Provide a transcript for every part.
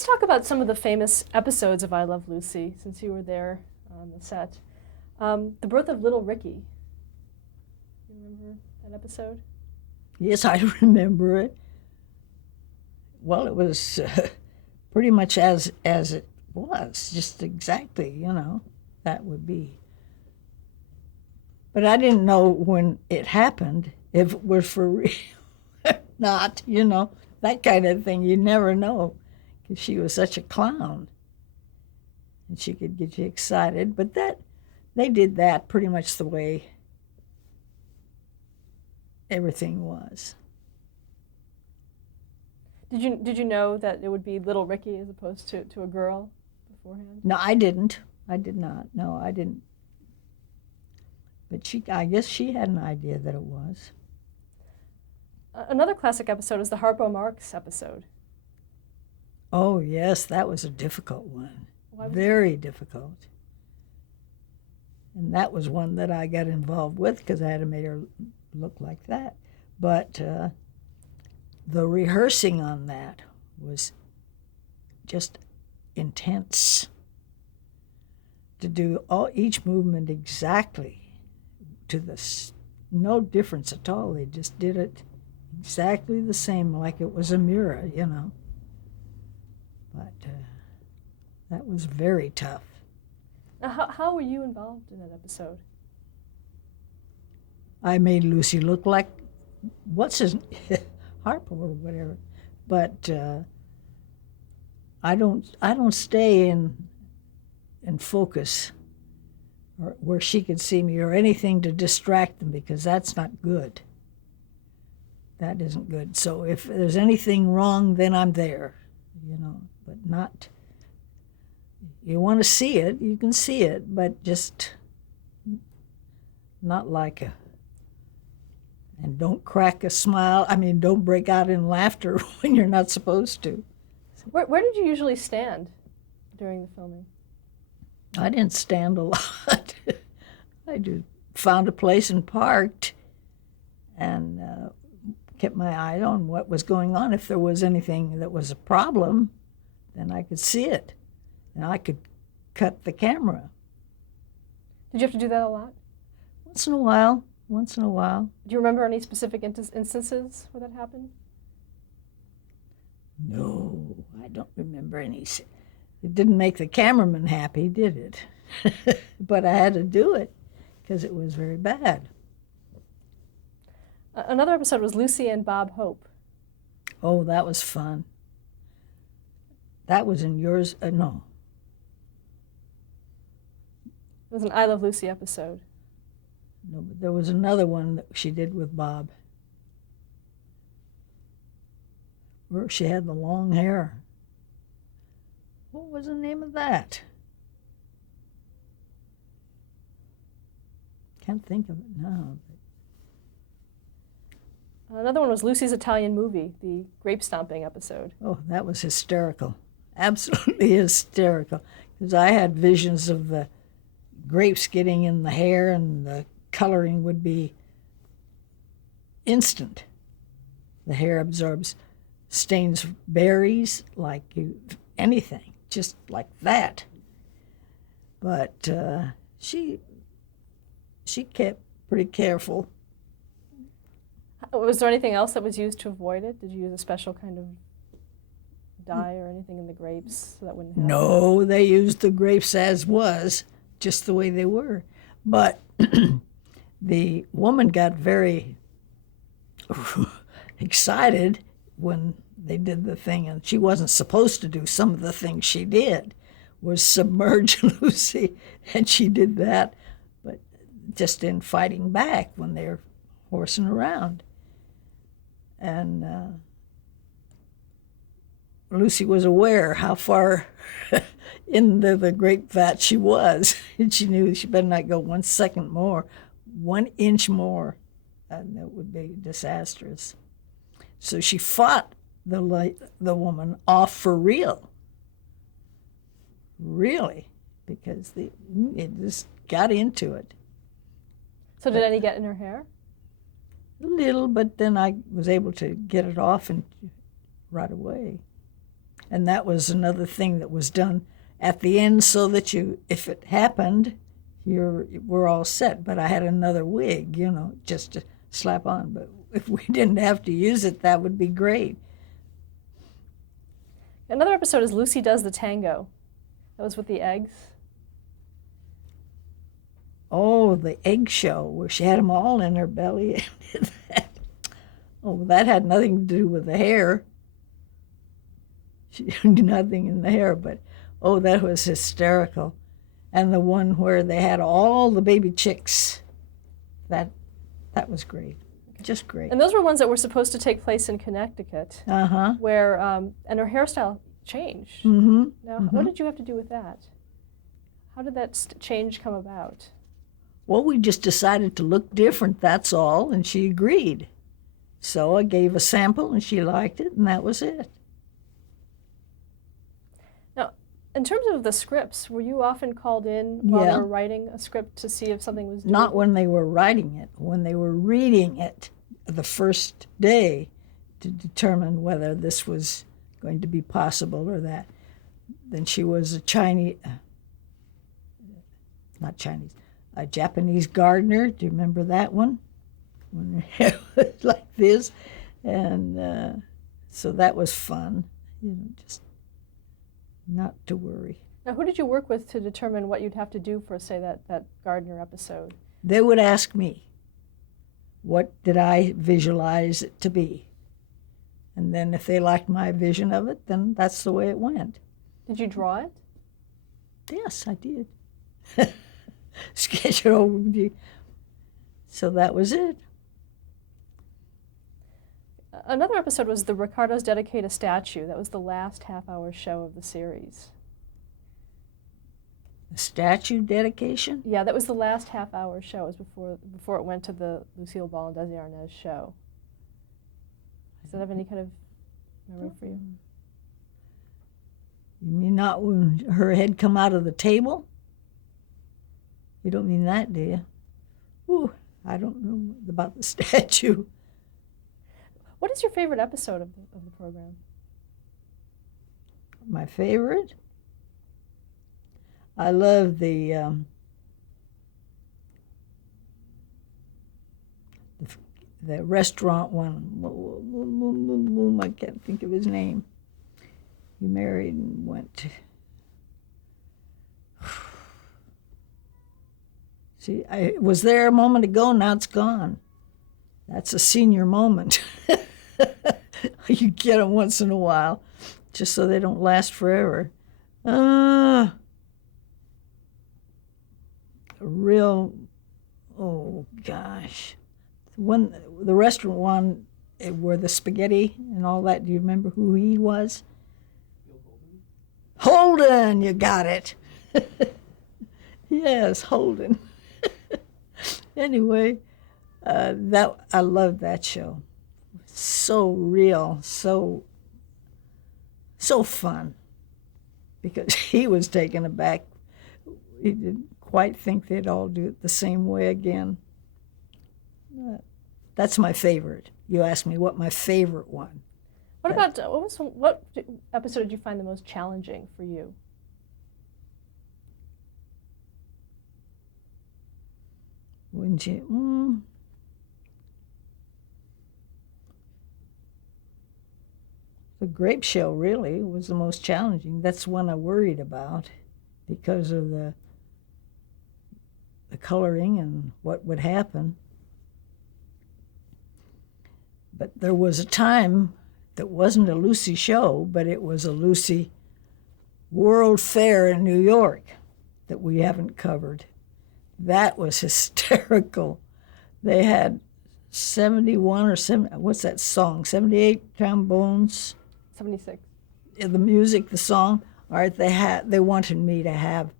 let's talk about some of the famous episodes of I Love Lucy, since you were there on the set. The birth of little Ricky. You remember that episode? Yes, I remember it. Well, it was pretty much as it was, just exactly, that would be. But I didn't know when it happened if it was for real or not, that kind of thing. You never know, because she was such a clown, and she could get you excited. But they did that pretty much the way everything was. Did you know that it would be little Ricky as opposed to a girl beforehand? No, I didn't. I did not. No, I didn't. But I guess she had an idea that it was. Another classic episode is the Harpo Marx episode. Oh, yes, that was a difficult one. Very difficult. And that was one that I got involved with because I had to make her look like that. But the rehearsing on that was just intense. To do each movement exactly to no difference at all. They just did it exactly the same, like it was a mirror, But that was very tough. How were you involved in that episode? I made Lucy look like what's his Harpo or whatever, but I don't stay in focus or where she could see me or anything to distract them, because that's not good. That isn't good. So if there's anything wrong, then I'm there, but not. You want to see it, you can see it, but just not like and don't crack a smile. I mean, don't break out in laughter when you're not supposed to. Where did you usually stand during the filming? I didn't stand a lot. I just found a place and parked and kept my eye on what was going on. If there was anything that was a problem, then I could see it. And I could cut the camera. Did you have to do that a lot? Once in a while. Do you remember any specific instances where that happened? No, I don't remember any. It didn't make the cameraman happy, did it? But I had to do it because it was very bad. Another episode was Lucy and Bob Hope. Oh, that was fun. That was in yours? No. It was an I Love Lucy episode. No, but there was another one that she did with Bob, where she had the long hair. What was the name of that? Can't think of it now. Another one was Lucy's Italian Movie, the grape stomping episode. Oh, that was hysterical. Absolutely hysterical. Because I had visions of the grapes getting in the hair, and the coloring would be instant. The hair absorbs stains of berries like anything, just like that. But she kept pretty careful. Was there anything else that was used to avoid it? Did you use a special kind of dye or anything in the grapes so that wouldn't happen? No, they used the grapes as was, just the way they were. But the woman got very excited when they did the thing, and she wasn't supposed to do some of the things she did, was submerge Lucy, and she did that, but just in fighting back when they're horsing around. And Lucy was aware how far in the grape vat she was, and she knew she better not go 1 second more, 1 inch more, and it would be disastrous. So she fought the woman off for real, really, because it just got into it. So did any get in her hair? A little, but then I was able to get it off and right away. And that was another thing that was done at the end so that if it happened, we're all set. But I had another wig, just to slap on. But if we didn't have to use it, that would be great. Another episode is Lucy Does the Tango. That was with the eggs. Oh, the egg show where she had them all in her belly. Oh, that had nothing to do with the hair. She did nothing in the hair, but oh, that was hysterical. And the one where they had all the baby chicks, that was great, just great. And those were ones that were supposed to take place in Connecticut, where and her hairstyle changed. Mm-hmm. Now, what did you have to do with that? How did that change come about? Well, we just decided to look different, that's all, and she agreed. So I gave a sample, and she liked it, and that was it. Now, in terms of the scripts, were you often called in while they were writing a script to see if something was doable? Not when they were writing it, when they were reading it the first day to determine whether this was going to be possible or that. Then she was a Japanese gardener. Do you remember that one? When her hair was like this. And so that was fun, just not to worry. Now, who did you work with to determine what you'd have to do for, say, that gardener episode? They would ask me, what did I visualize it to be? And then if they liked my vision of it, then that's the way it went. Did you draw it? Yes, I did. Sketch it over. So that was it. Another episode was the Ricardos Dedicate a Statue. That was the last half-hour show of the series. The statue dedication? Yeah, that was the last half-hour show. It was before it went to the Lucille Ball and Desi Arnaz show. Does that have any kind of memory for you? You mean not when her head come out of the table? You don't mean that, do you? Ooh, I don't know about the statue. What is your favorite episode of the program? My favorite? I love the restaurant one. I can't think of his name. He married and went to... See, I was there a moment ago, now it's gone. That's a senior moment. You get them once in a while, just so they don't last forever. Oh gosh. The restaurant one where the spaghetti and all that, do you remember who he was? Holden, you got it. Yes, Holden. Anyway, I love that show. So real, so fun. Because he was taken aback. He didn't quite think they'd all do it the same way again. That's my favorite. You asked me what my favorite one. What episode did you find the most challenging for you? Wouldn't you? The grape show really was the most challenging. That's one I worried about because of the coloring and what would happen. But there was a time that wasn't a Lucy show, but it was a Lucy World Fair in New York that we haven't covered. That was hysterical. They had 71 or 7, what's that song? 78 trombones. 76. The music, the song. All right, they wanted me to have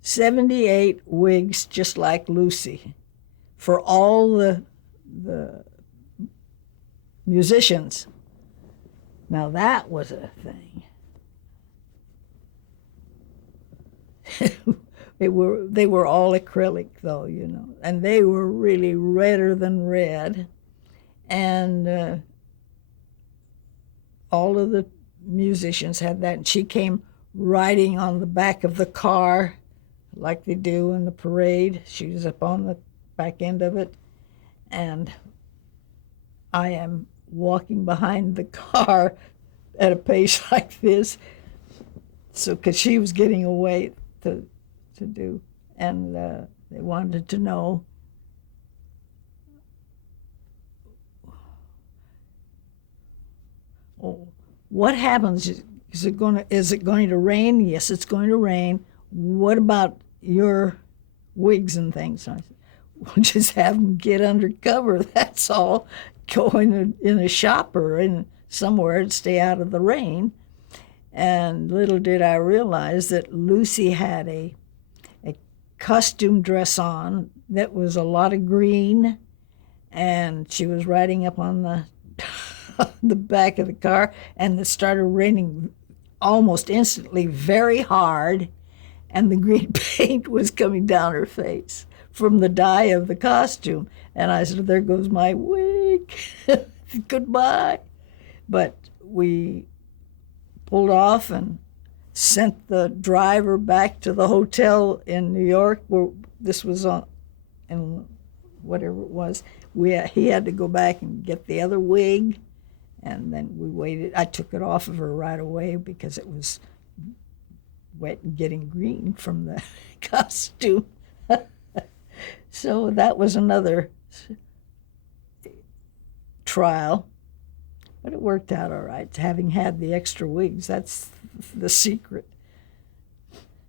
78 wigs just like Lucy for all the musicians. Now that was a thing. They were all acrylic though, and they were really redder than red. And all of the musicians had that, and she came riding on the back of the car like they do in the parade. She was up on the back end of it, and I am walking behind the car at a pace like this. So, because she was getting away to do, and they wanted to know what happens. Is it going to rain? Yes, it's going to rain. What about your wigs and things? I said, we'll just have them get under cover. That's all. Go in a shop or in somewhere and stay out of the rain. And little did I realize that Lucy had a costume dress on that was a lot of green, and she was riding up on the the back of the car, and it started raining almost instantly, very hard, and the green paint was coming down her face from the dye of the costume. And I said, there goes my wig. Goodbye. But we pulled off and sent the driver back to the hotel in New York where this was on, and whatever it was. He had to go back and get the other wig, and then we waited. I took it off of her right away because it was wet and getting green from the costume. So that was another trial, but it worked out all right. Having had the extra wigs, that's the secret.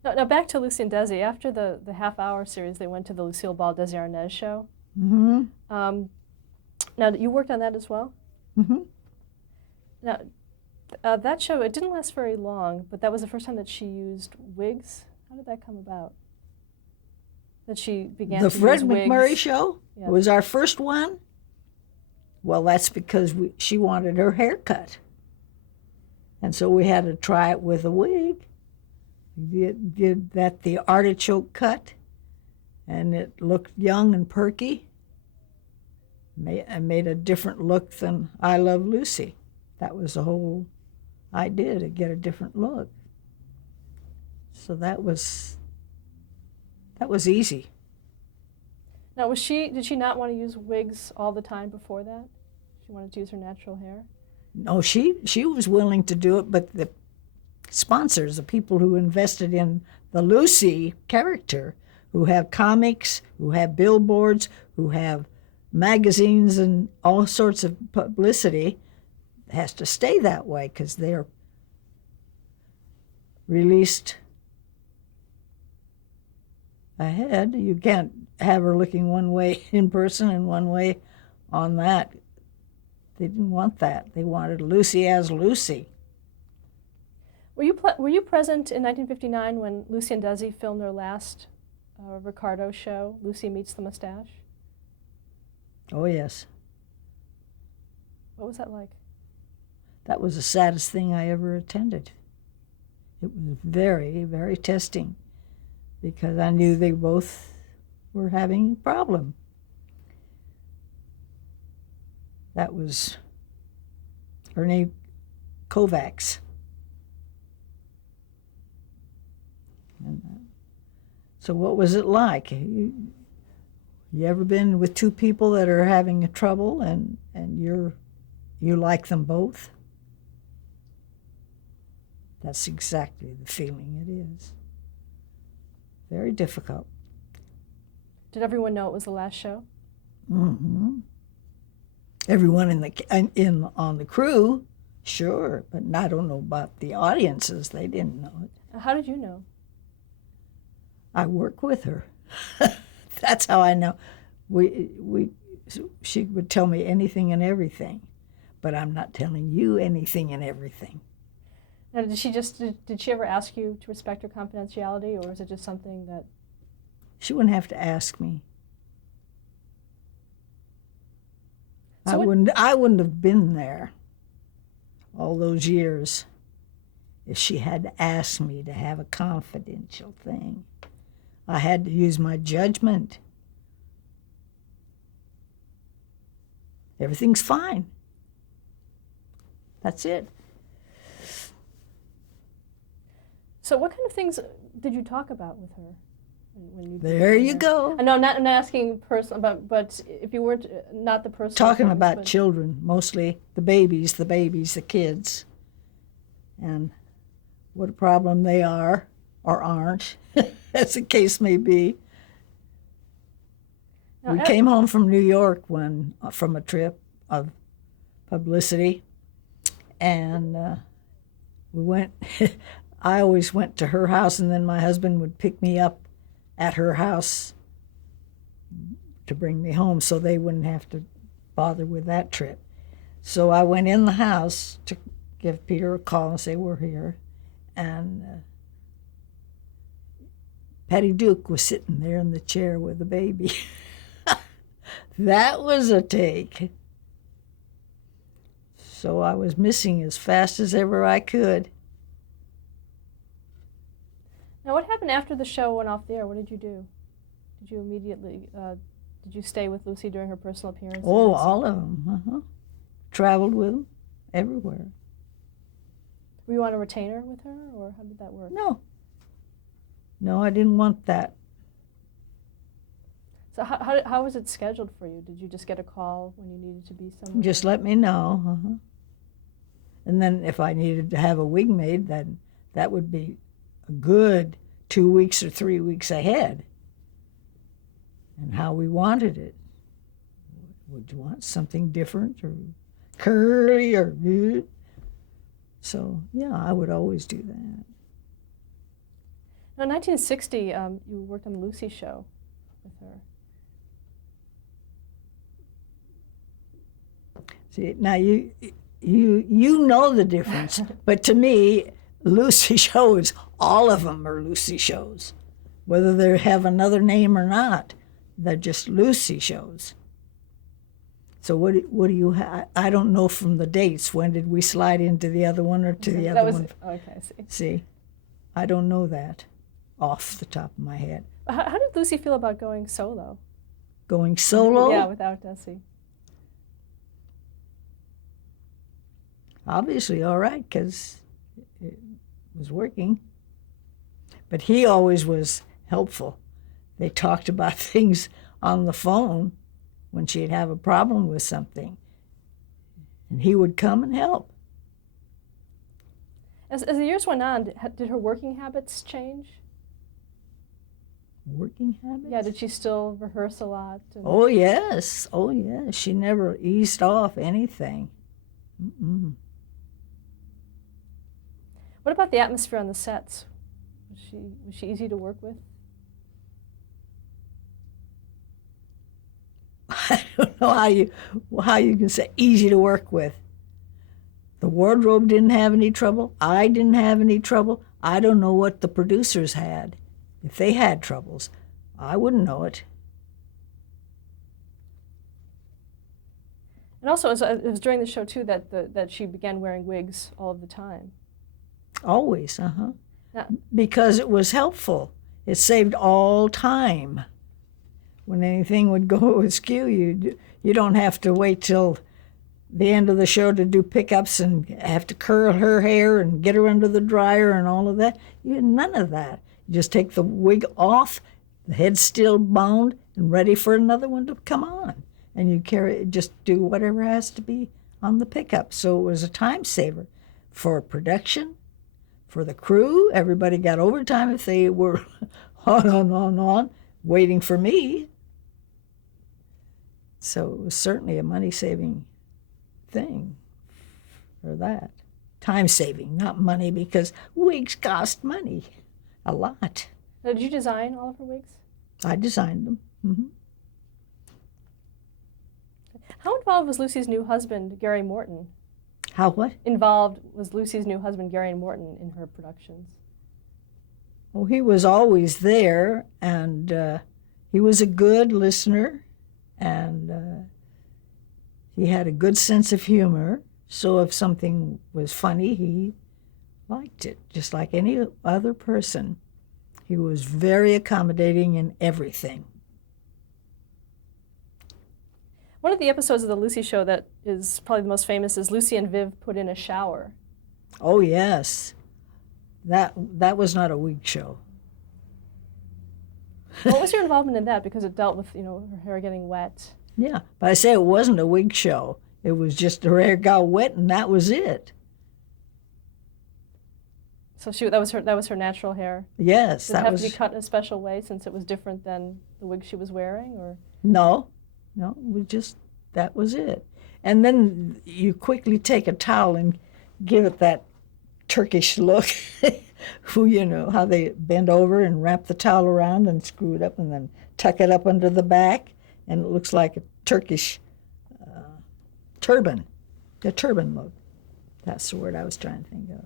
Now back to Lucy and Desi. After the half-hour series, they went to the Lucille Ball Desi Arnaz show. Mm-hmm. Now, you worked on that as well? Mm-hmm. Now, that show, it didn't last very long, but that was the first time that she used wigs. How did that come about? That she began The to Fred use wigs? McMurray show Yeah. was our first one. Well, that's because she wanted her hair cut. And so we had to try it with a wig. Did that the artichoke cut, and it looked young and perky. I made a different look than I Love Lucy. That was the whole idea, to get a different look. So that was easy. Now, did she not want to use wigs all the time before that? She wanted to use her natural hair? No, she was willing to do it, but the sponsors, the people who invested in the Lucy character, who have comics, who have billboards, who have magazines and all sorts of publicity, has to stay that way because they're released ahead. You can't have her looking one way in person and one way on that. They didn't want that. They wanted Lucy as Lucy. Were you present in 1959 when Lucy and Desi filmed their last Ricardo show, Lucy Meets the Mustache? Oh, yes. What was that like? That was the saddest thing I ever attended. It was very, very testing because I knew they both were having a problem. That was Ernie Kovacs. And so what was it like? You ever been with two people that are having a trouble and you like them both? That's exactly the feeling it is. Very difficult. Did everyone know it was the last show? Mm-hmm. Everyone on the crew, sure, but I don't know about the audiences. They didn't know it. How did you know? I work with her. That's how I know. She would tell me anything and everything, but I'm not telling you anything and everything. Now, did she ever ask you to respect her confidentiality, or was it just something that? She wouldn't have to ask me. So I wouldn't have been there all those years if she had to ask me to have a confidential thing. I had to use my judgment. Everything's fine. That's it. So what kind of things did you talk about with her when you? There you go. I know I'm not asking personal, but if you weren't not the personal. Talking things, about but children, mostly the babies, the kids, and what a problem they are or aren't, as the case may be. Now, We came home from New York from a trip of publicity, and we went. I always went to her house, and then my husband would pick me up at her house to bring me home, so they wouldn't have to bother with that trip. So I went in the house to give Peter a call and say we're here, and Patty Duke was sitting there in the chair with the baby. That was a take. So I was missing as fast as ever I could. Now, what happened after the show went off the air? What did you do? Did you immediately, did you stay with Lucy during her personal appearances? Oh, all of them. Traveled with them everywhere. Were you on a retainer with her, or how did that work? No, I didn't want that. So how was it scheduled for you? Did you just get a call when you needed to be somewhere? Just let me know. And then if I needed to have a wig made, then that would be a good 2 weeks or 3 weeks ahead. And how we wanted it. Would you want something different or curly or good? So, yeah, I would always do that. Now, in 1960, you worked on the Lucy Show with her. See, now you know the difference, but to me, Lucy shows, all of them are Lucy shows. Whether they have another name or not, they're just Lucy shows. So what do you I don't know from the dates. When did we slide into the other one or to the other one? Okay, I see. See, I don't know that off the top of my head. How did Lucy feel about going solo? Going solo? Yeah, without Desi. Obviously all right, because it was working. But he always was helpful. They talked about things on the phone when she'd have a problem with something. And he would come and help. As the years went on, did her working habits change? Working habits? Yeah, did she still rehearse a lot? Oh, yes. Oh, yes. She never eased off anything. Mm-mm. What about the atmosphere on the sets? Was she easy to work with? I don't know how you can say easy to work with. The wardrobe didn't have any trouble. I didn't have any trouble. I don't know what the producers had. If they had troubles, I wouldn't know it. And also, it was during the show too that she began wearing wigs all of the time. Always, Yeah. Because it was helpful. It saved all time. When anything would go askew, you don't have to wait till the end of the show to do pickups and have to curl her hair and get her under the dryer and all of that. None of that. You just take the wig off, the head's still bound and ready for another one to come on. And you just do whatever has to be on the pickup. So it was a time saver for production, for the crew. Everybody got overtime if they were on, waiting for me. So it was certainly a money-saving thing for that. Time-saving, not money, because wigs cost money, a lot. Now, did you design all of her wigs? I designed them. Mm-hmm. How involved was Lucy's new husband, Gary Morton? How what? Involved was Lucy's new husband, Gary Morton, in her productions? Oh, he was always there, and he was a good listener, and he had a good sense of humor. So if something was funny, he liked it, just like any other person. He was very accommodating in everything. One of the episodes of the Lucy Show that is probably the most famous is Lucy and Viv put in a shower. Oh, yes. That was not a wig show. What was your involvement in that? Because it dealt with, her hair getting wet. Yeah, but I say it wasn't a wig show. It was just her hair got wet, and that was it. So that was her natural hair. Yes, Did it that have was. to be cut in a special way since it was different than the wig she was wearing, or? No, that was it. And then you quickly take a towel and give it that Turkish look. How they bend over and wrap the towel around and screw it up and then tuck it up under the back, and it looks like a Turkish turban, the turban look. That's the word I was trying to think of.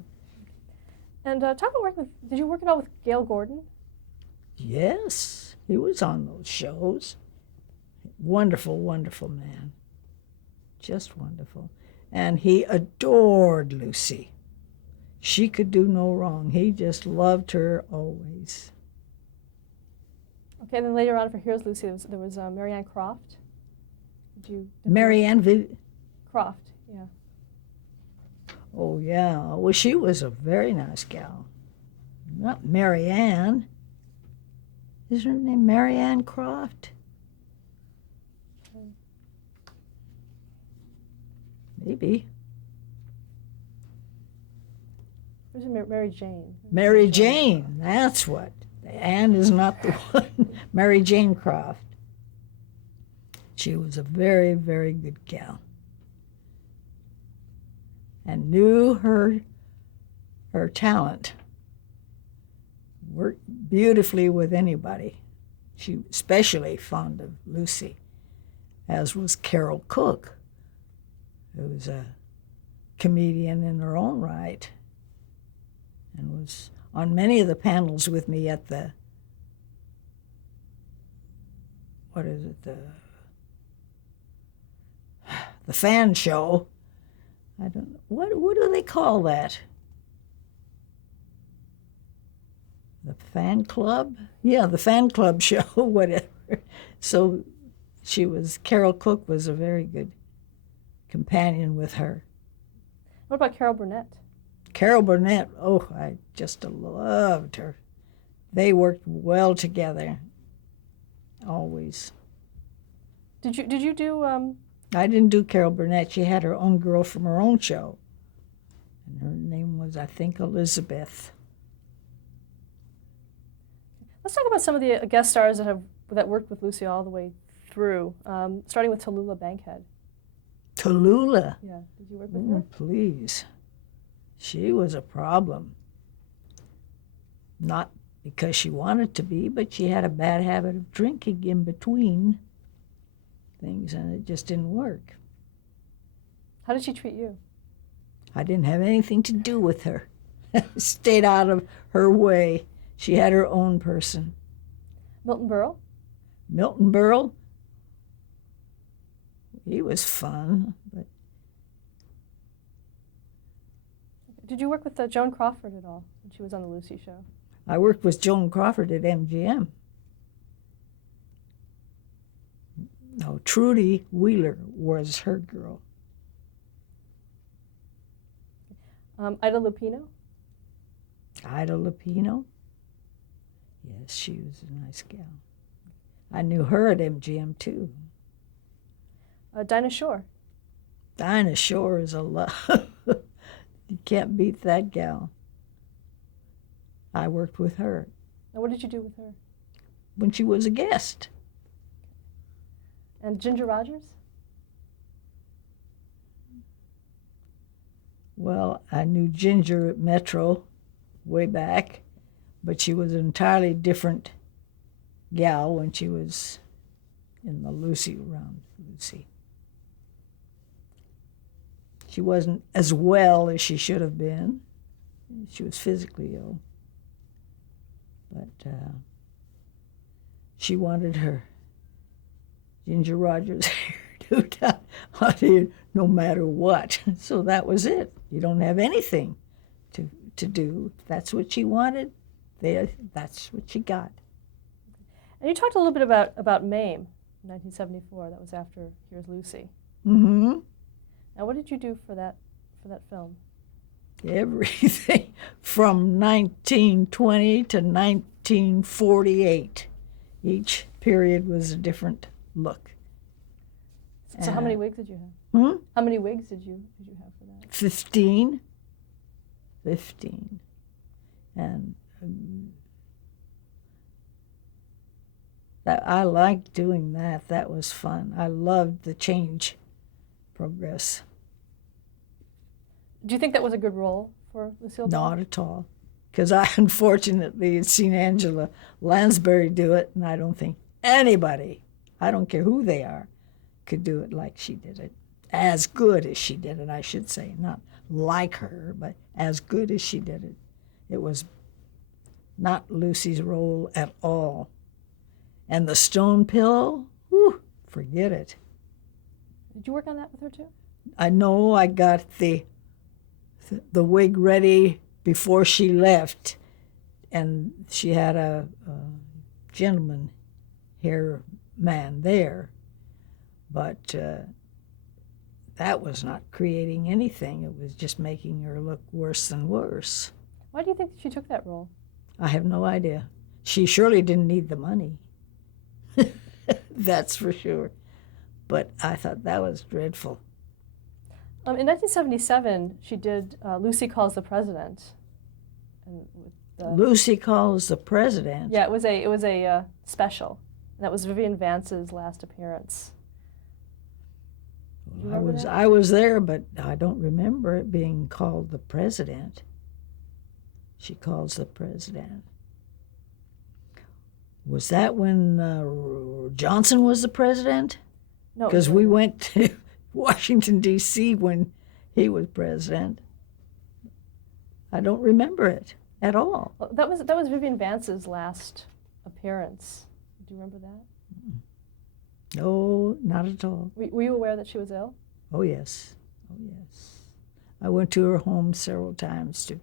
And talk about working with, did you work at all with Gail Gordon? Yes, he was on those shows. Wonderful, wonderful man. Just wonderful. And he adored Lucy. She could do no wrong. He just loved her always. Okay, and then later on for Here's Lucy, there was Marianne Croft. Marianne Croft, yeah. Oh, yeah. Well, she was a very nice gal. Not Marianne. Is her name Marianne Croft? Maybe. Where's Mary Jane? Mary Jane, that's what. Anne is not the one. Mary Jane Croft. She was a very, very good gal. And knew her talent. Worked beautifully with anybody. She was especially fond of Lucy, as was Carol Cook, who was a comedian in her own right and was on many of the panels with me at the fan show. I don't know. What do they call that? The fan club? Yeah, the fan club show, whatever. So Carol Cook was a very good companion with her. What about Carol Burnett? Carol Burnett, oh, I just loved her. They worked well together, always. Did you do? I didn't do Carol Burnett. She had her own girl from her own show, and her name was, I think, Elizabeth. Let's talk about some of the guest stars that worked with Lucy all the way through, starting with Tallulah Bankhead. Tallulah? Yeah, did you work with her? Please. She was a problem. Not because she wanted to be, but she had a bad habit of drinking in between things, and it just didn't work. How did she treat you? I didn't have anything to do with her. Stayed out of her way. She had her own person. Milton Berle? Milton Berle? He was fun, but... Did you work with Joan Crawford at all when she was on the Lucy show? I worked with Joan Crawford at MGM. No, Trudy Wheeler was her girl. Ida Lupino? Ida Lupino? Yes, she was a nice gal. I knew her at MGM, too. Dinah Shore? Dinah Shore is a love. You can't beat that gal. I worked with her. And what did you do with her? When she was a guest. And Ginger Rogers? Well, I knew Ginger at Metro way back, but she was an entirely different gal when she was in the Lucy round. Lucy. She wasn't as well as she should have been. She was physically ill. But she wanted her Ginger Rogers hairdo no matter what. So that was it. You don't have anything to do. If that's what she wanted, that's what she got. And you talked a little bit about Mame in 1974. That was after Here's Lucy. Mm-hmm. Now, what did you do for that film? everything from 1920 to 1948. Each period was a different look. So how many wigs did you have? How many wigs did you have for that? 15. And I liked doing that. That was fun. I loved the change progress. Do you think that was a good role for Lucille Ball? Not at all. Because I unfortunately had seen Angela Lansbury do it, and I don't think anybody, I don't care who they are, could do it like she did it. As good as she did it, I should say. Not like her, but as good as she did it. It was not Lucy's role at all. And the stone pillow, whew, forget it. Did you work on that with her too? I know I got the wig ready before she left, and she had a gentleman hair man there, but that was not creating anything. It was just making her look worse and worse. Why do you think she took that role? I have no idea. She surely didn't need the money. That's for sure. But I thought that was dreadful. In 1977, she did Lucy Calls the President. And Lucy Calls the President? Yeah, it was a special. And that was Vivian Vance's last appearance. I was there, but I don't remember it being called the President. She Calls the President. Was that when Johnson was the president? No. Because we went to Washington, D.C. when he was president. I don't remember it at all. Well, that was Vivian Vance's last appearance. Do you remember that? No, not at all. Were you aware that she was ill? Oh, yes. Oh, yes. I went to her home several times to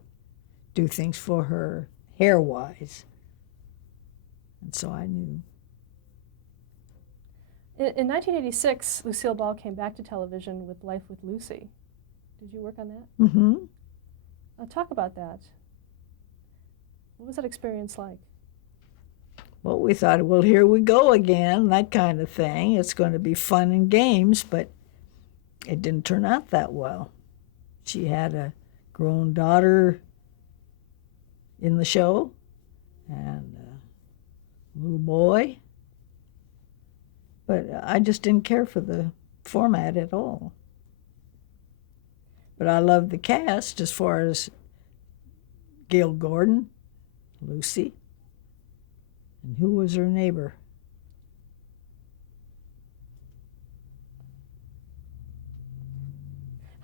do things for her, hair-wise. And so I knew. In 1986, Lucille Ball came back to television with Life with Lucy. Did you work on that? Mm-hmm. Talk about that. What was that experience like? Well, we thought, well, here we go again, that kind of thing. It's going to be fun and games, but it didn't turn out that well. She had a grown daughter in the show and a little boy. But I just didn't care for the format at all. But I loved the cast as far as Gail Gordon, Lucy, and who was her neighbor?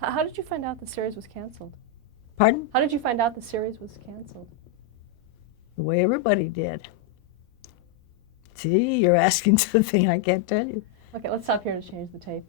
How did you find out the series was canceled? Pardon? How did you find out the series was canceled? The way everybody did. See, you're asking something I can't tell you. Okay, let's stop here to change the tape.